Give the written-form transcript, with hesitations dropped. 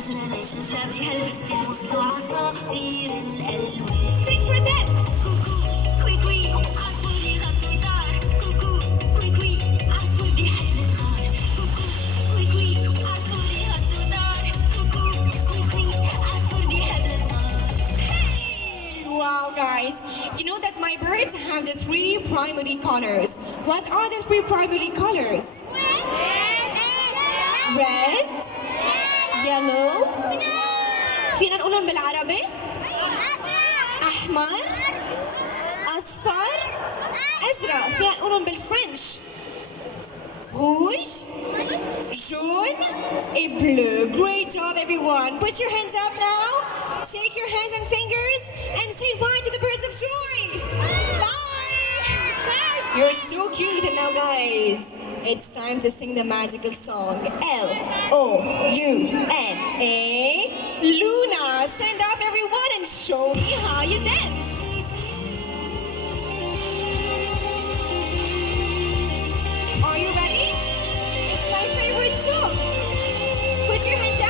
شجرة شجرة لبست الوصل وعصافير الألوان. Sing for them. كوكو كوي كوي عصفوري غطوا دار. كوكو كوي كوي عصفور بيحب الصغار. كوكو كوي كوي عصفوري غطوا دار. كوكو كوي كوي عصفور بيحب الصغار. Wow, guys. You know that my birds have the three primary colors. What are the three primary colors? Red, yellow. فينا نقولهم بالعربي؟ أحمر، أصفر، أزرق. فينا نقولهم بالفرنش؟ Rouge, jaune, et bleu. Great job, everyone. Put your hands up now. Shake your hands and fingers and say bye to the birds of joy. Bye. You're so cute. And now, guys, it's time to sing the magical song. Louna. Luna. Stand up, everyone, and show me how you dance. Are you ready? It's my favorite song. Put your hands up.